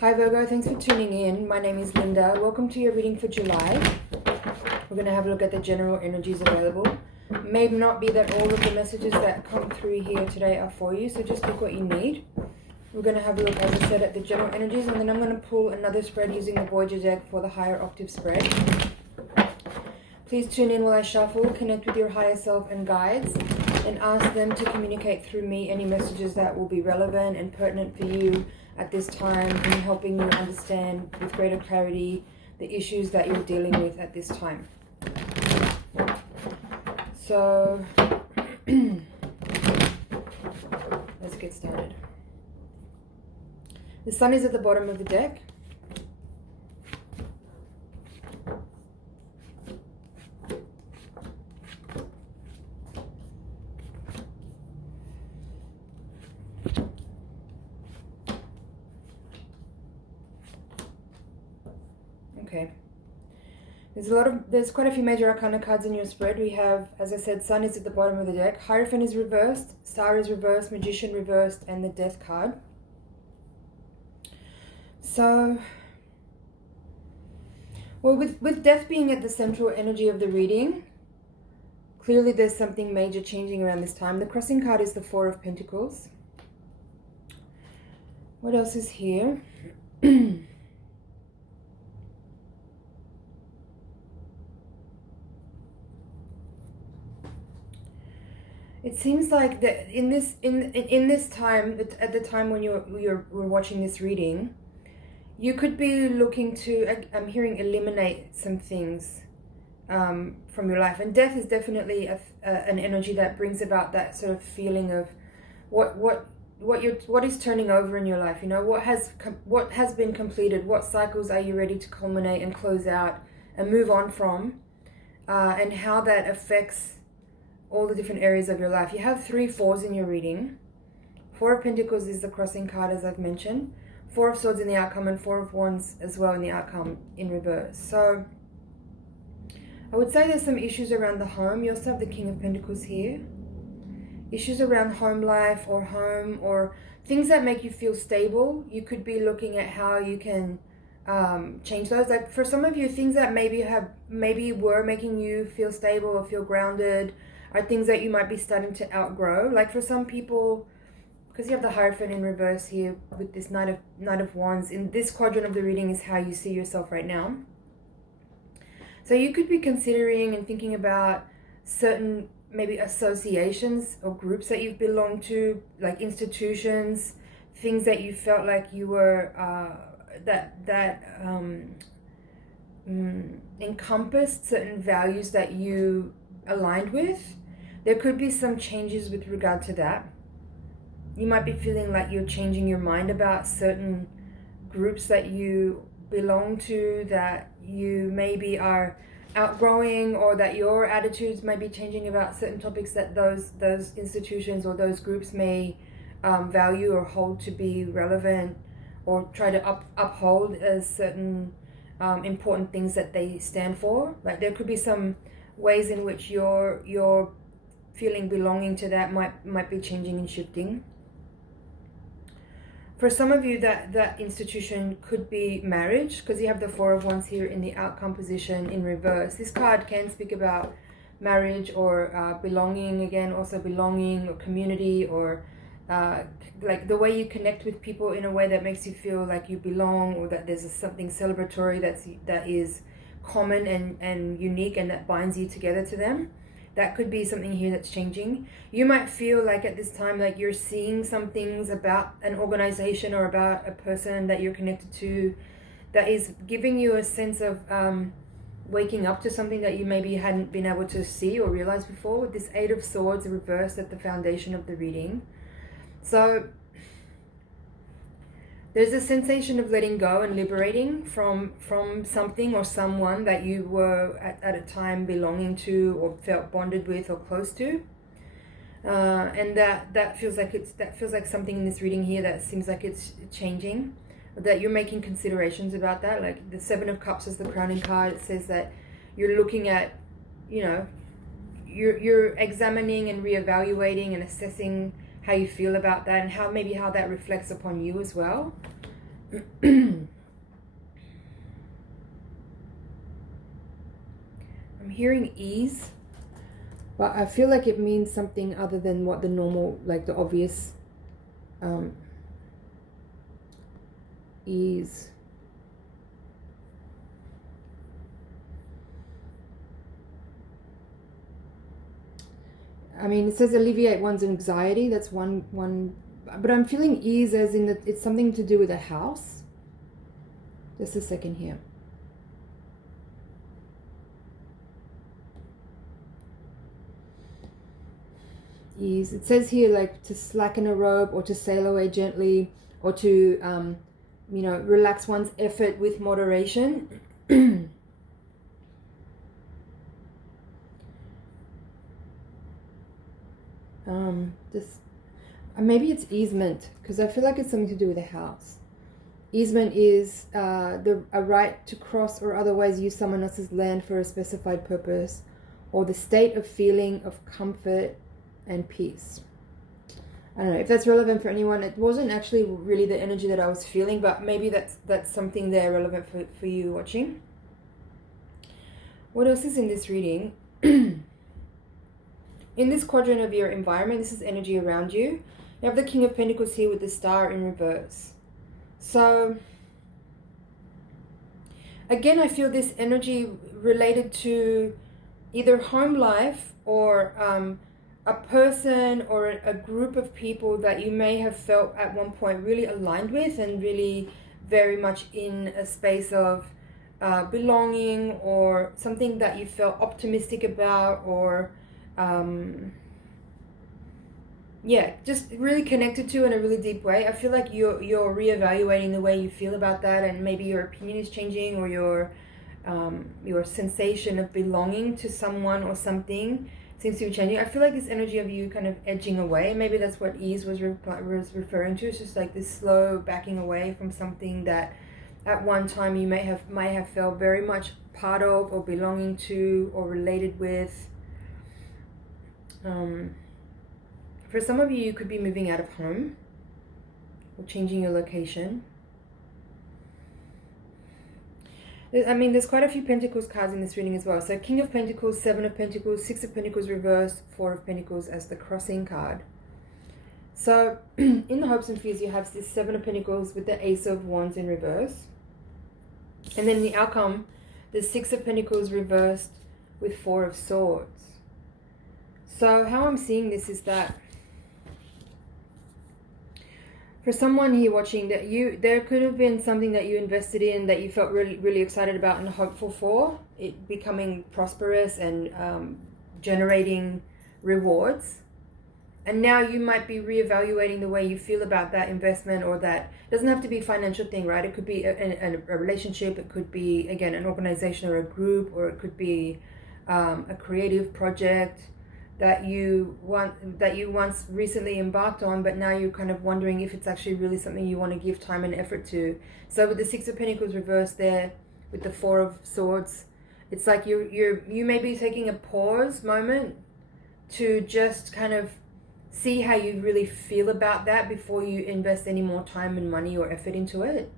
Hi Virgo, thanks for tuning in. My name is Linda. Welcome to your reading for July. We're going to have a look at the general energies available. May not be that all of the messages that come through here today are for you, so just pick what you need. We're going to have a look, as I said, at the general energies, and then I'm going to pull another spread using the Voyager deck for the Higher Octave spread. Please tune in while I shuffle, connect with your higher self and guides, and ask them to communicate through me any messages that will be relevant and pertinent for you at this time in helping you understand with greater clarity the issues that you're dealing with at this time. So, let's get started. The sun is at the bottom of the deck. Okay. There's quite a few major arcana cards in your spread. We have, as I said, Sun is at the bottom of the deck, Hierophant is reversed, Star is reversed, Magician reversed, and the Death card. So, well, with Death being at the central energy of the reading, clearly there's something major changing around this time. The crossing card is the Four of Pentacles. What else is here? It seems like that in this time, at the time when we're watching this reading, you could be looking to, I'm hearing, eliminate some things from your life. And death is definitely an energy that brings about that sort of feeling of what is turning over in your life. You know, what has been completed. What cycles are you ready to culminate and close out and move on from, and how that affects all the different areas of your life. You have 3 fours in your reading. Four of Pentacles is the crossing card, as I've mentioned. Four of Swords in the outcome, and Four of Wands as well in the outcome in reverse. So I would say there's some issues around the home. You also have the King of Pentacles here. Issues around home life or home, or things that make you feel stable. You could be looking at how you can change those. Like for some of you, things that maybe were making you feel stable or feel grounded are things that you might be starting to outgrow. Like for some people, because you have the Hierophant in reverse here with this Knight of Wands, in this quadrant of the reading is how you see yourself right now. So you could be considering and thinking about certain maybe associations or groups that you've belonged to, like institutions, things that you felt like you were, encompassed certain values that you aligned with. There could be some changes with regard to that. You might be feeling like you're changing your mind about certain groups that you belong to, that you maybe are outgrowing, or that your attitudes may be changing about certain topics that those institutions or those groups may value or hold to be relevant, or try to uphold as certain important things that they stand for. Like there could be some ways in which your feeling belonging to that might be changing and shifting. For some of you, that institution could be marriage, because you have the Four of Wands here in the outcome position in reverse. This card can speak about marriage or belonging, again, also belonging or community, or like the way you connect with people in a way that makes you feel like you belong, or that there's something celebratory that is common and unique, and that binds you together to them. That could be something here that's changing. You might feel like at this time, like you're seeing some things about an organization or about a person that you're connected to that is giving you a sense of waking up to something that you maybe hadn't been able to see or realize before, with this Eight of Swords reversed at the foundation of the reading. So there's a sensation of letting go and liberating from something or someone that you were at a time belonging to, or felt bonded with or close to, and that feels like something in this reading here that seems like it's changing, that you're making considerations about that. Like the Seven of Cups is the crowning card. It says that you're looking at, you're examining and reevaluating and assessing how you feel about that, and how that reflects upon you as well. I'm hearing ease, but I feel like it means something other than what the normal, like the obvious ease. I mean, it says alleviate one's anxiety. That's one, but I'm feeling ease as in that it's something to do with a house. Just a second here. Ease. It says here like to slacken a rope or to sail away gently or to, you know, relax one's effort with moderation. Just maybe it's easement, because I feel like it's something to do with a house. Easement is a right to cross or otherwise use someone else's land for a specified purpose, or the state of feeling of comfort and peace. I don't know if that's relevant for anyone. It wasn't actually really the energy that I was feeling, but maybe that's something there relevant for you watching. What else is in this reading? In this quadrant of your environment, this is energy around you. You have the King of Pentacles here with the Star in reverse. So, again, I feel this energy related to either home life or a person or a group of people that you may have felt at one point really aligned with and really very much in a space of belonging, or something that you felt optimistic about, or yeah, just really connected to in a really deep way. I feel like you're reevaluating the way you feel about that, and maybe your opinion is changing, or your sensation of belonging to someone or something seems to be changing. I feel like this energy of you kind of edging away, maybe that's what ease was referring to. It's just like this slow backing away from something that at one time you may have felt very much part of, or belonging to, or related with. For some of you, you could be moving out of home or changing your location. I mean, there's quite a few Pentacles cards in this reading as well. So King of Pentacles, Seven of Pentacles, Six of Pentacles reversed, Four of Pentacles as the crossing card. So in the hopes and fears, you have this Seven of Pentacles with the Ace of Wands in reverse. And then the outcome, the Six of Pentacles reversed with Four of Swords. So how I'm seeing this is that for someone here watching, that there could have been something that you invested in that you felt really, really excited about and hopeful for, it becoming prosperous and generating rewards. And now you might be reevaluating the way you feel about that investment, or that it doesn't have to be a financial thing, right? It could be a relationship. It could be, again, an organization or a group, or it could be a creative project that you once recently embarked on, but now you're kind of wondering if it's actually really something you want to give time and effort to. So with the Six of Pentacles reversed there, with the Four of Swords, it's like you may be taking a pause moment to just kind of see how you really feel about that before you invest any more time and money or effort into it.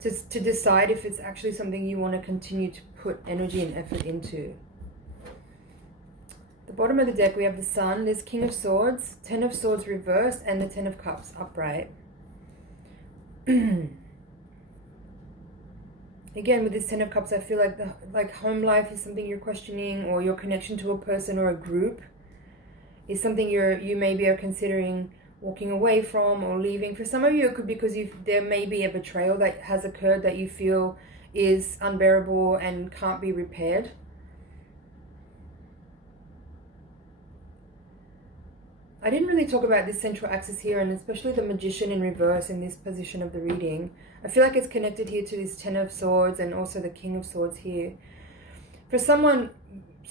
To decide if it's actually something you want to continue to put energy and effort into. The bottom of the deck, we have the Sun, there's King of Swords, Ten of Swords reversed, and the Ten of Cups upright. Again, with this Ten of Cups, I feel like home life is something you're questioning, or your connection to a person or a group is something you maybe are considering walking away from or leaving. For some of you, it could be because there may be a betrayal that has occurred that you feel is unbearable and can't be repaired. I didn't really talk about this central axis here, and especially the Magician in reverse in this position of the reading. I feel like it's connected here to this Ten of Swords and also the King of Swords here. For someone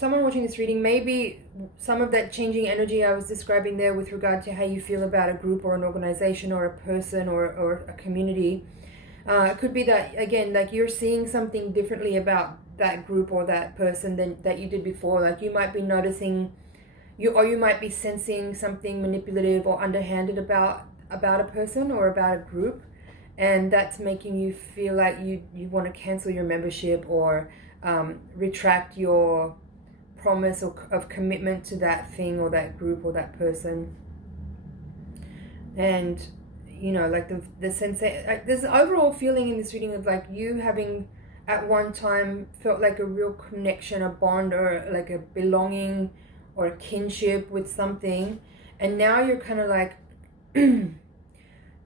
watching this reading, maybe some of that changing energy I was describing there with regard to how you feel about a group or an organization or a person or a community, it could be that, again, like you're seeing something differently about that group or that person than that you did before. Like you might be noticing, you might be sensing something manipulative or underhanded about a person or about a group, and that's making you feel like you want to cancel your membership or retract your promise of commitment to that thing or that group or that person. And you know, like the sense, like, there's an overall feeling in this reading of like you having at one time felt like a real connection, a bond, or like a belonging or a kinship with something, and now you're kind of like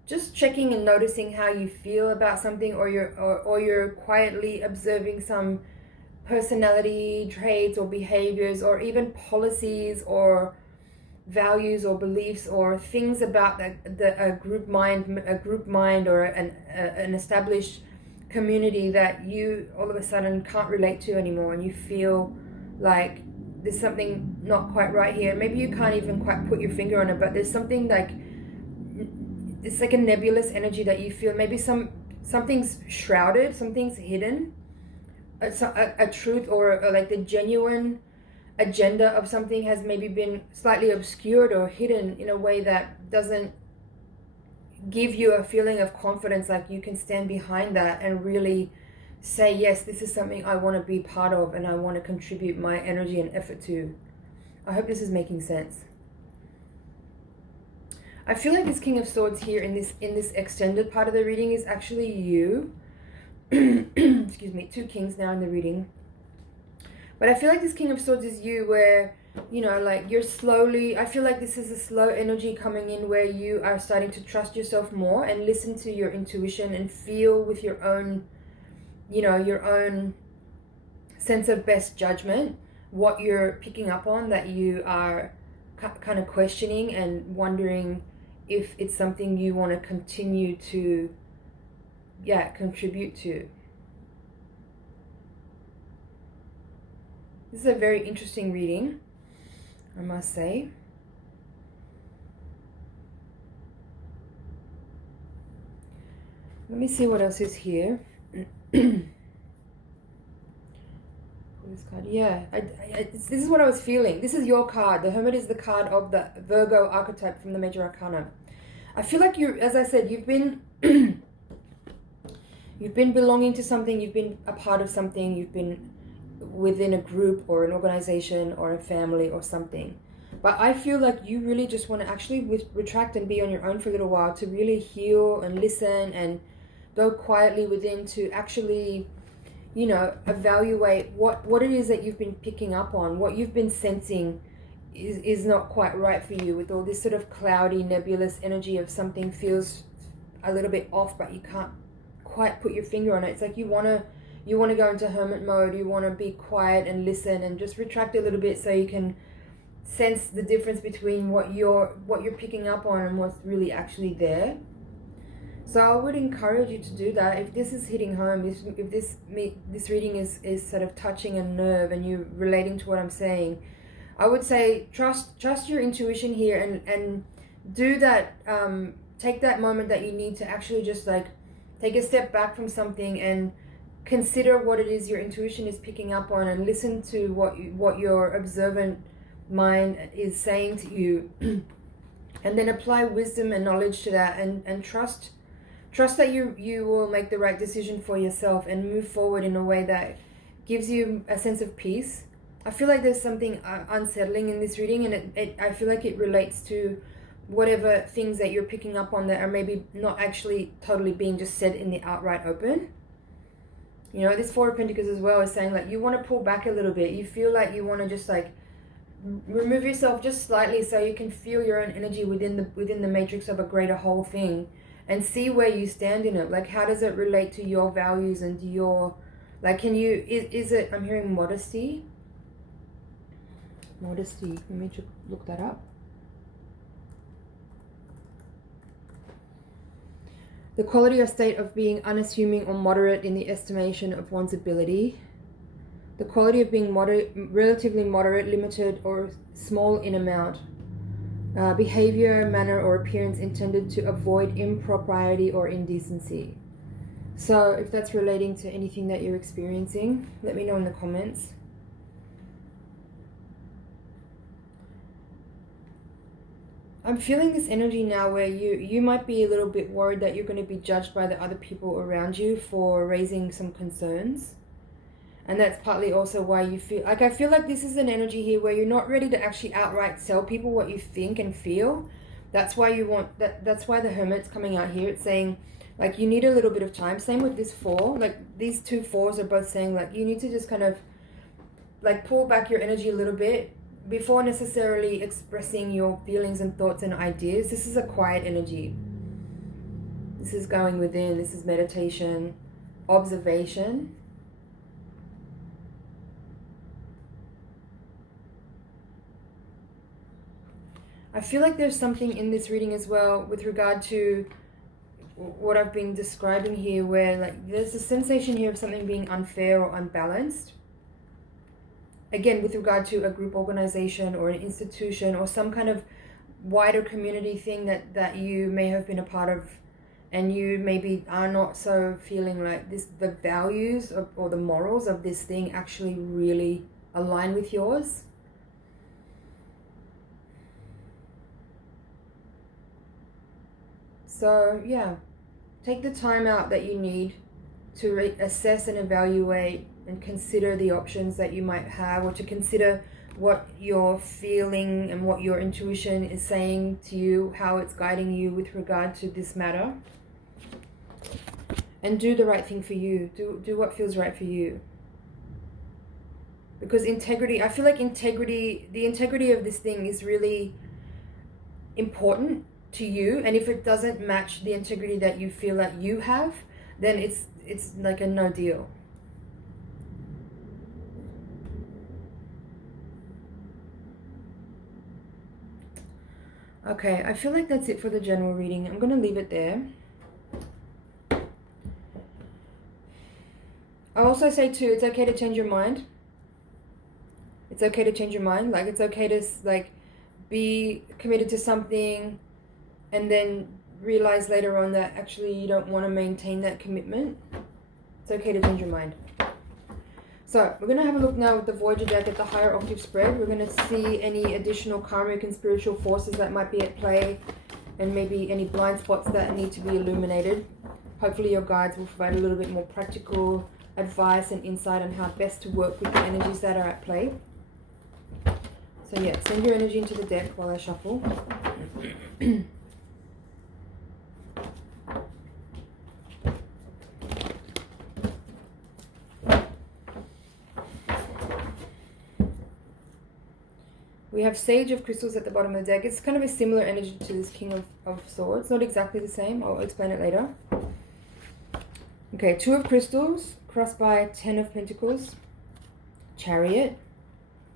just checking and noticing how you feel about something, or you're quietly observing some personality traits or behaviors or even policies or values or beliefs or things about a group mind or an established community that you all of a sudden can't relate to anymore, and you feel like there's something not quite right here. Maybe you can't even quite put your finger on it, but there's something like, it's like a nebulous energy that you feel. Maybe something's shrouded, something's hidden, a truth or like the genuine agenda of something has maybe been slightly obscured or hidden in a way that doesn't give you a feeling of confidence, like you can stand behind that and really say, yes, this is something I want to be part of and I want to contribute my energy and effort to. I hope this is making sense. I feel like this King of Swords here in this extended part of the reading is actually you. Excuse me, 2 kings now in the reading. But I feel like this King of Swords is you, where, you know, like you're slowly, I feel like this is a slow energy coming in where you are starting to trust yourself more and listen to your intuition and feel with your own, you know, your own sense of best judgment what you're picking up on that you are kind of questioning and wondering if it's something you want to continue to, contribute to. This is a very interesting reading, I must say. Let me see what else is here. This card, yeah, this is what I was feeling. This is your card. The Hermit is the card of the Virgo archetype from the Major Arcana. I feel like you, as I said, you've been you've been belonging to something. You've been a part of something. You've been within a group or an organization or a family or something. But I feel like you really just want to actually retract and be on your own for a little while to really heal and listen and go quietly within to actually, you know, evaluate what it is that you've been picking up on, what you've been sensing is not quite right for you, with all this sort of cloudy, nebulous energy of something feels a little bit off, but you can't quite put your finger on it. It's like you want to go into hermit mode. You want to be quiet and listen and just retract a little bit so you can sense the difference between what you're picking up on and what's really actually there. So I would encourage you to do that. If this is hitting home, if this reading is sort of touching a nerve and you're relating to what I'm saying, I would say trust your intuition here and do that. Take that moment that you need to actually just like take a step back from something and consider what it is your intuition is picking up on, and listen to what your observant mind is saying to you, and then apply wisdom and knowledge to that, and trust that you will make the right decision for yourself and move forward in a way that gives you a sense of peace. I feel like there's something unsettling in this reading, and I feel like it relates to whatever things that you're picking up on that are maybe not actually totally being just said in the outright open. You know, this Four of Pentacles as well is saying like you want to pull back a little bit. You feel like you want to just like remove yourself just slightly so you can feel your own energy within the matrix of a greater whole thing, and see where you stand in it. Like, how does it relate to your values and to your, like, can you, is it, I'm hearing modesty. Modesty, let me just look that up. The quality or state of being unassuming or moderate in the estimation of one's ability. The quality of being relatively moderate, limited, or small in amount. Behavior, manner, or appearance intended to avoid impropriety or indecency. So if that's relating to anything that you're experiencing, let me know in the comments. I'm feeling this energy now where you might be a little bit worried that you're going to be judged by the other people around you for raising some concerns. And that's partly also why you feel like, I feel like this is an energy here where you're not ready to actually outright tell people what you think and feel. That's why you want that. That's why the Hermit's coming out here. It's saying like you need a little bit of time. Same with this 4. Like these 2 4s are both saying like you need to just kind of like pull back your energy a little bit before necessarily expressing your feelings and thoughts and ideas. This is a quiet energy. This is going within. This is meditation, observation. I feel like there's something in this reading as well with regard to what I've been describing here, where like there's a sensation here of something being unfair or unbalanced. Again, with regard to a group organization or an institution or some kind of wider community thing that you may have been a part of, and you maybe are not so feeling like this, the values or the morals of this thing actually really align with yours. So yeah, take the time out that you need to assess and evaluate and consider the options that you might have, or to consider what you're feeling and what your intuition is saying to you, how it's guiding you with regard to this matter. And do the right thing for you. Do what feels right for you. Because integrity, I feel like the integrity of this thing is really important to you, and if it doesn't match the integrity that you feel like you have, then it's like a no deal. Okay, I feel like that's it for the general reading. I'm going to leave it there. I also say too, it's okay to change your mind. It's okay to change your mind. Like it's okay to like be committed to something and then realize later on that actually you don't want to maintain that commitment. It's okay to change your mind. So we're going to have a look now with the Voyager deck at the Higher Octave spread. We're going to see any additional karmic and spiritual forces that might be at play, and maybe any blind spots that need to be illuminated. Hopefully your guides will provide a little bit more practical advice and insight on how best to work with the energies that are at play. So yeah, send your energy into the deck while I shuffle. We have Sage of Crystals at the bottom of the deck. It's kind of a similar energy to this King of Swords. Not exactly the same. I'll explain it later. Okay, 2 of Crystals crossed by 10 of Pentacles. Chariot.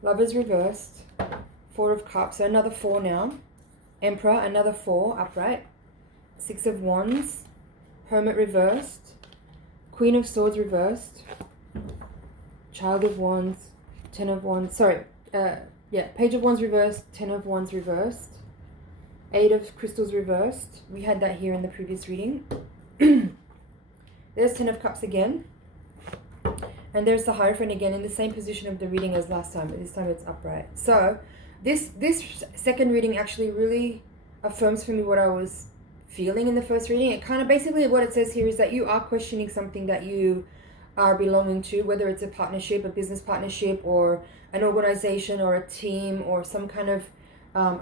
Lovers reversed. 4 of Cups. So another 4 now. Emperor, another 4 upright. 6 of Wands. Hermit reversed. Queen of Swords reversed. Child of Wands. 10 of Wands. Sorry. Yeah, Page of Wands reversed, 10 of Wands reversed, 8 of Crystals reversed. We had that here in the previous reading. There's 10 of Cups again. And there's the Hierophant again in the same position of the reading as last time, but this time it's upright. So this second reading actually really affirms for me what I was feeling in the first reading. It kind of basically what it says here is that you are questioning something that you are belonging to, whether it's a partnership, a business partnership, or an organization, or a team, or some kind of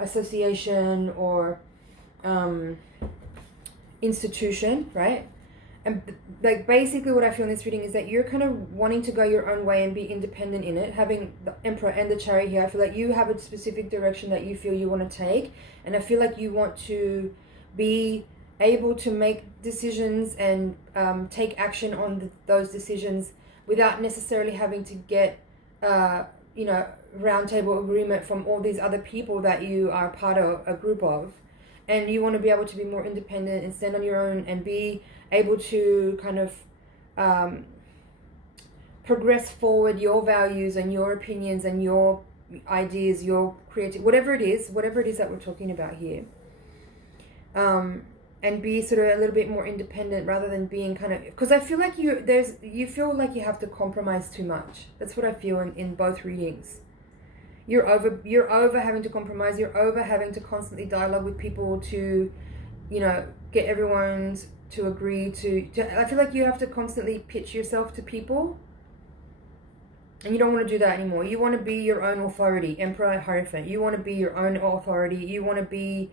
association, or institution, right? And like basically what I feel in this reading is that you're kind of wanting to go your own way and be independent in it. Having the Emperor and the Chariot here, I feel like you have a specific direction that you feel you want to take, and I feel like you want to be able to make decisions and take action on those decisions without necessarily having to get roundtable agreement from all these other people that you are part of a group of. And you want to be able to be more independent and stand on your own and be able to kind of progress forward your values and your opinions and your ideas, your creative, whatever it is that we're talking about here. And be sort of a little bit more independent rather than being kind of, because I feel like you feel like you have to compromise too much. That's what I feel in both readings. You're over having to compromise. You're over having to constantly dialogue with people to, you know, get everyone to agree to I feel like you have to constantly pitch yourself to people. And you don't want to do that anymore. You want to be your own authority. Emperor, Hierophant. You want to be your own authority. You want to be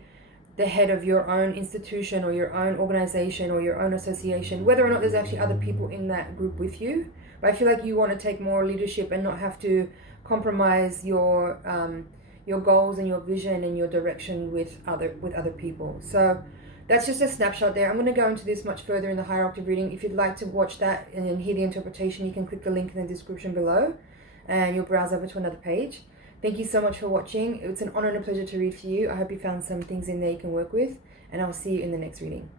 the head of your own institution or your own organization or your own association, whether or not there's actually other people in that group with you. But I feel like you want to take more leadership and not have to compromise your goals and your vision and your direction with other people. So that's just a snapshot there. I'm going to go into this much further in the Higher Octave reading. If you'd like to watch that and then hear the interpretation, you can click the link in the description below and you'll browse over to another page. Thank you so much for watching. It's an honor and a pleasure to read for you. I hope you found some things in there you can work with, and I'll see you in the next reading.